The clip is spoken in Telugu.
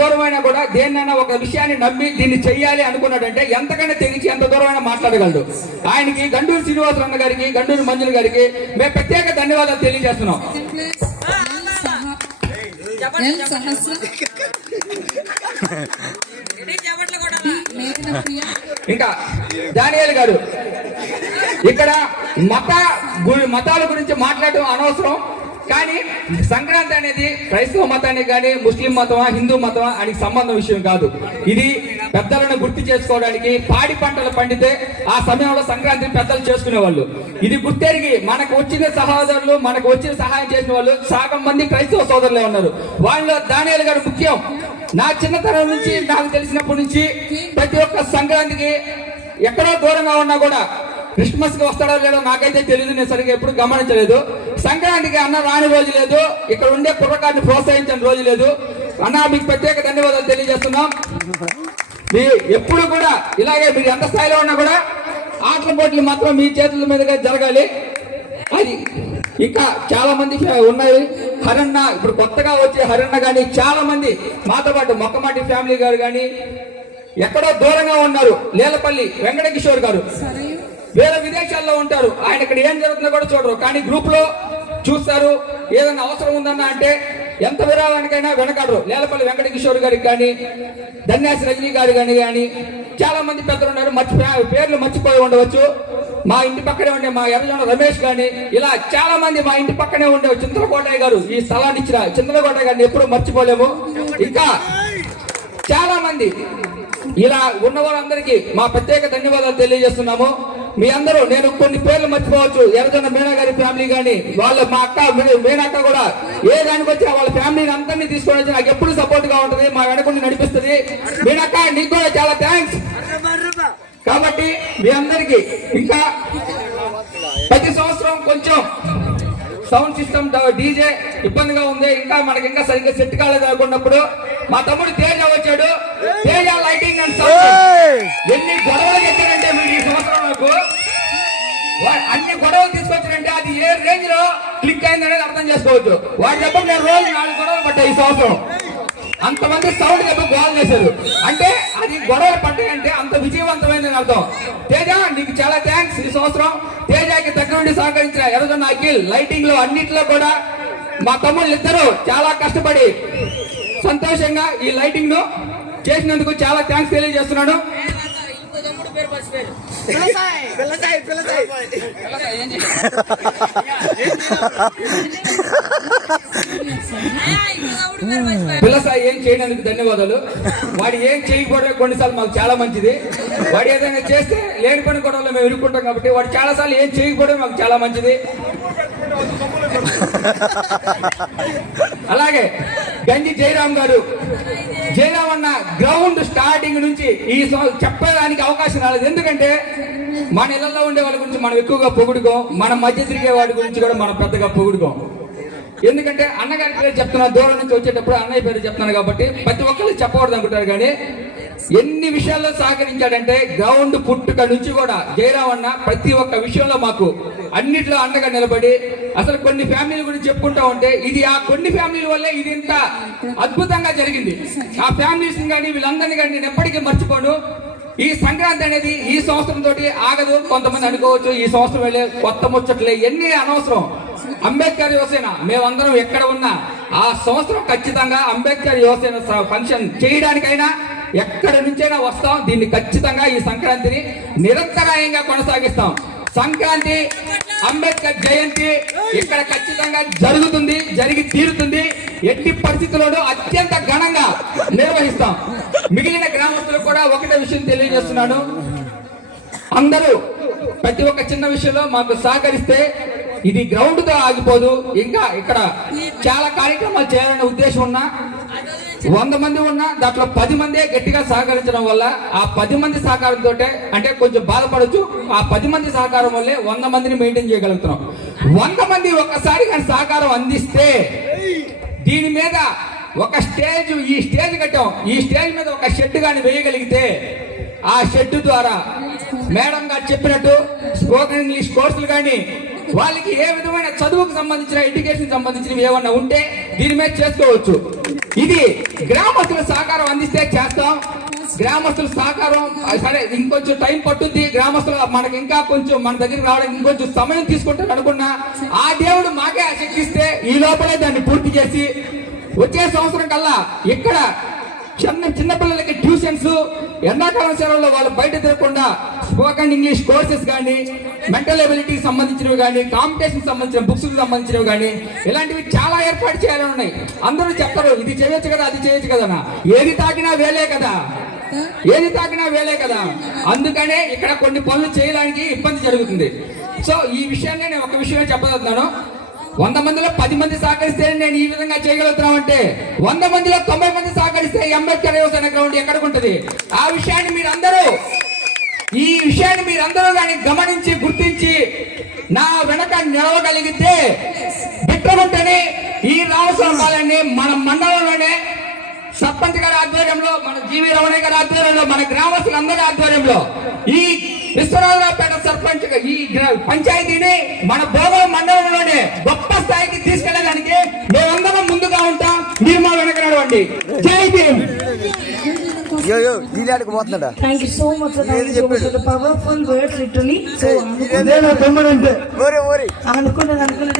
దూరమైనా కూడా దేన్నైనా ఒక విషయాన్ని నమ్మి దీన్ని చెయ్యాలి అనుకున్నాడంటే ఎంతకైనా తెగించి ఎంత దూరమైనా మాట్లాడగలడు. ఆయనకి గండూరు శ్రీనివాసరావు గారికి, గండూరు మంజుల గారికి మేము ప్రత్యేక ధన్యవాదాలు తెలియజేస్తున్నాం. ఇంకా దానియేల్ గారు ఇక్కడ మతాల గురించి మాట్లాడటం అనవసరం, కానీ సంక్రాంతి అనేది క్రైస్తవ మతానికి కానీ ముస్లిం మతమా హిందూ మతమా అని సంబంధం విషయం కాదు. ఇది పెద్దలను గుర్తు చేసుకోవడానికి, పాడి పంటలు పండితే ఆ సమయంలో సంక్రాంతి పెద్దలు చేసుకునేవాళ్ళు. ఇది గుర్తెరిగి మనకు వచ్చిన సహోదరులు, మనకు వచ్చిన సహాయం చేసిన వాళ్ళు సగం మంది క్రైస్తవ సోదరులే ఉన్నారు. వాళ్ళలో దానియేల్ గారు ముఖ్యం. నా చిన్నతనం నుంచి నాకు తెలిసినప్పటి నుంచి ప్రతి ఒక్క సంక్రాంతికి ఎక్కడో దూరంగా ఉన్నా కూడా, క్రిస్మస్ కి వస్తాడో లేదో నాకైతే తెలియదు, నేను సరిగ్గా ఎప్పుడు గమనించలేదు. సంక్రాంతికి అన్న రాని రోజు లేదు, ఇక్కడ ఉండే కుర్రకాన్ని ప్రోత్సహించిన రోజు లేదు. అన్న మీకు ప్రత్యేక ధన్యవాదాలు తెలియజేస్తున్నాం. ఎప్పుడు కూడా ఇలాగే మీరు ఎంత స్థాయిలో ఉన్నా కూడా ఆటల పోటీలు మాత్రం మీ చేతుల మీదుగా జరగాలి. అది ఇంకా చాలా మంది ఉన్నాయి. హరన్న, ఇప్పుడు కొత్తగా వచ్చే హరన్న కానీ చాలా మంది మాతో పాటు మొక్కమాటి ఫ్యామిలీ గారు కానీ ఎక్కడో దూరంగా ఉన్నారు. లేలపల్లి వెంకట కిషోర్ గారు వేరే విదేశాల్లో ఉంటారు. ఆయన ఇక్కడ ఏం జరుగుతుందో కూడా చూడరు, కానీ గ్రూప్ లో చూస్తారు. ఏదైనా అవసరం ఉందన్నా అంటే ఎంత విరాళానికైనా వెనకాడరు. లేలపల్లి వెంకట కిషోర్ గారికి కానీ, ధన్యాసి రజనీ గారు కానీ చాలా మంది పెద్దలు ఉన్నారు. పేర్లు మర్చిపోయి ఉండవచ్చు. మా ఇంటి పక్కనే ఉండే మా ఎర్రజొన్న రమేష్ గాని, ఇలా చాలా మంది మా ఇంటి పక్కనే ఉండే చింతలకోటయ్య గారు, ఈ స్థలాన్ని ఇచ్చిన చింతలకోటయ్య గారిని ఎప్పుడు మర్చిపోలేము. ఇంకా చాలా మంది ఇలా ఉన్న వాళ్ళందరికీ మా ప్రత్యేక ధన్యవాదాలు తెలియజేస్తున్నాము. మీ అందరూ, నేను కొన్ని పేర్లు మర్చిపోవచ్చు, ఎర్రజొన్న మీనా గారి ఫ్యామిలీ కానీ, వాళ్ళ మా అక్క మీనక్క కూడా ఏ దానికి వచ్చినా వాళ్ళ ఫ్యామిలీని అందరినీ తీసుకొని వచ్చి నాకు ఎప్పుడు సపోర్ట్ గా ఉంటుంది, మా వెనకుండి నడిపిస్తుంది. మీనక్క నీకు కూడా చాలా థ్యాంక్స్. కాబట్టి మీ అందరికి ఇంకా ప్రతి సంవత్సరం కొంచెం సౌండ్ సిస్టమ్ డీజే ఇబ్బందిగా ఉంది, ఇంకా మనకి ఇంకా సరిగ్గా సెట్ కాలేదు అనుకున్నప్పుడు మా తమ్ముడు తేజ వచ్చాడు. తేజ లైటింగ్ అండ్ సౌండ్ ఎన్ని గొడవలు చెప్పారంటే మీరు ఈ సంవత్సరం నాకు అన్ని గొడవలు తీసుకొచ్చారంటే అది ఏ రేంజ్ లో క్లిక్ అయింది అనేది అర్థం చేసుకోవచ్చు. వాడు చెప్పండి, నేను రోజు 4 గొడవలు పడ్డా ఈ సంవత్సరం. అంతమంది సౌండ్ చెప్పి గోల్ చేశారు అంటే అది గొడవలు పడ్డాయంటే అంత విజయవంతమైందని అర్థం. తేజ నీకు చాలా థ్యాంక్స్. ఈ సంవత్సరం తేజకి దగ్గర నుండి సహకరించిన ఎర్రజొన్న అఖిల్ లైటింగ్ లో అన్నింటిలో కూడా మా తమ్ముళ్ళు ఇద్దరు చాలా కష్టపడి సంతోషంగా ఈ లైటింగ్ ను చేసినందుకు చాలా థ్యాంక్స్ తెలియజేస్తున్నాను. పిల్లసాయి ఏం చేయడానికి ధన్యవాదాలు. వాడు ఏం చేయకపోవడం కొన్నిసార్లు మాకు చాలా మంచిది. వాడు ఏదైనా చేస్తే లేని పని కూడా మేము ఇరుక్కుంటాం కాబట్టి వాడు చాలా సార్లు ఏం చేయకపోవడం మాకు చాలా మంచిది. అలాగే గంజి జయరామ్ గారు, జయరామ్ అన్న గ్రౌండ్ స్టార్టింగ్ నుంచి ఈ చెప్పడానికి అవకాశం రాలేదు. ఎందుకంటే మన ఇళ్లలో ఉండే వాళ్ళ గురించి మనం ఎక్కువగా పొగుడుకోం, మన మధ్య తిరిగే వాడి గురించి కూడా మనం పెద్దగా పొగుడుకోం. ఎందుకంటే అన్నగారి పేరు చెప్తున్నా, దూరం నుంచి వచ్చేటప్పుడు అన్నయ్య పేరు చెప్తున్నాను కాబట్టి ప్రతి ఒక్కరు చెప్పకూడదు అనుకుంటారు. కానీ ఎన్ని విషయాల్లో సహకరించాడంటే గ్రౌండ్ పుట్టుక నుంచి కూడా జయరామ్ అన్న ప్రతి ఒక్క విషయంలో మాకు అన్నిట్లో అండగా నిలబడి, అసలు కొన్ని ఫ్యామిలీల గురించి చెప్పుకుంటా ఉంటే ఇది ఆ కొన్ని ఫ్యామిలీల వల్లే ఇది ఇంత అద్భుతంగా జరిగింది. ఆ ఫ్యామిలీస్ కానీ వీళ్ళందరినీ కానీ నేను ఎప్పటికీ మర్చిపోను. ఈ సంక్రాంతి అనేది ఈ సంవత్సరం తోటి ఆగదు. కొంతమంది అనుకోవచ్చు ఈ సంవత్సరం వెళ్ళే కొత్త ముచ్చట్లే ఎన్ని అనవసరం. అంబేద్కర్ యువసేన మేమందరం ఎక్కడ ఉన్నా ఆ సంవత్సరం ఖచ్చితంగా అంబేద్కర్ యువసేన ఫంక్షన్ చేయడానికైనా ఎక్కడి నుంచైనా వస్తాం. దీన్ని ఖచ్చితంగా ఈ సంక్రాంతిని నిరంతరాయంగా కొనసాగిస్తాం. సంక్రాంతి అంబేద్కర్ జయంతి ఇక్కడ ఖచ్చితంగా జరుగుతుంది, జరిగి తీరుతుంది. ఎట్టి పరిస్థితుల్లోనూ అత్యంత ఘనంగా నిర్వహిస్తాం. మిగిలిన గ్రామస్తులకు కూడా ఒకటే విషయం తెలియజేస్తున్నాను, అందరూ ప్రతి ఒక్క చిన్న విషయంలో మాకు సహకరిస్తే ఇది గ్రౌండ్ తో ఆగిపోదు. ఇంకా ఇక్కడ చాలా కార్యక్రమాలు చేయాలనే ఉద్దేశం ఉన్నా 100 మంది ఉన్నా దాంట్లో 10 మందే గట్టిగా సహకరించడం వల్ల ఆ 10 మంది సహకారంతో అంటే కొంచెం బాధపడచ్చు. ఆ 10 మంది సహకారం వల్లే 100 మందిని మెయింటైన్ చేయగలుగుతున్నాం. 100 మంది ఒక్కసారి కానీ సహకారం అందిస్తే దీని మీద ఒక స్టేజ్, ఈ స్టేజ్ కట్టాం, ఈ స్టేజ్ మీద ఒక షెడ్ కానీ వేయగలిగితే ఆ షెడ్ ద్వారా మేడం గారు చెప్పినట్టు స్పోకెన్ ఇంగ్లీష్ కోర్సులు కానీ వాళ్ళకి ఏ విధమైన చదువుకు సంబంధించిన ఎడ్యుకేషన్ సంబంధించినవి ఏమన్నా ఉంటే దీని మీద చేసుకోవచ్చు. ఇది గ్రామస్తుల సహకారం అందిస్తే చేస్తాం. గ్రామస్తుల సహకారం సరే ఇంకొంచెం టైం పట్టుద్ది. గ్రామస్తులు మనకి ఇంకా కొంచెం మన దగ్గరికి రావడానికి ఇంకొంచెం సమయం తీసుకుంటారు అనుకున్నా ఆ దేవుడు మాకే ఆ శక్తి ఇస్తే ఈ లోపలే దాన్ని పూర్తి చేసి వచ్చే సంవత్సరం కల్లా ఇక్కడ చిన్న పిల్లలకి ట్యూషన్స్, ఎండాకాలం సెలవుల్లో వాళ్ళు బయట తిరగకుండా స్పోకెన్ ఇంగ్లీష్ కోర్సెస్ కానీ, మెంటల్ ఎబిలిటీకి సంబంధించినవి కానీ, కాంపిటీషన్ సంబంధించిన బుక్స్ సంబంధించినవి కానీ ఇలాంటివి చాలా ఏర్పాటు చేయాలని ఉన్నాయి. అందరూ చెప్తారు ఇది చేయొచ్చు కదా, అది చేయొచ్చు కదా. ఏది తాకినా వేలే కదా, ఏది తాకినా వేలే కదా. అందుకనే ఇక్కడ కొన్ని పనులు చేయడానికి ఇబ్బంది జరుగుతుంది. సో ఈ విషయాన్ని నేను ఒక విషయమే చెప్పదలుచున్నాను. 100 మందిలో 10 మంది సహకరిస్తే నేను ఈ విధంగా చేయగలుగుతున్నాం అంటే 100 మందిలో 90 మంది సహకరిస్తే అంబేద్కర్ యువసేన గ్రౌండ్ ఎక్కడికి ఉంటుంది? ఈ విషయాన్ని మీరందరూ కానీ గమనించి గుర్తించి నా వెనక నిలవగలిగితే బిట్రగుంటని ఈ రామస్వామి మన మండలంలోనే సర్పంచ్ గారి ఆధ్వర్యంలో, మన జీవి రమణ గారి ఆధ్వర్యంలో, మన గ్రామస్తులందరి ఆధ్వర్యంలో ఈ విశ్వనాథరావుపేట సర్పంచ్ ఈ పంచాయతీని మన భోగల మండలంలోనే గొప్ప స్థాయికి తీసుకెళ్లడానికి మేమందరం ముందుగా ఉంటాం. మీరు మా వెనక నడవండి. జై Bhim. Thank you so much for the powerful words literally. So, అనుకున్నది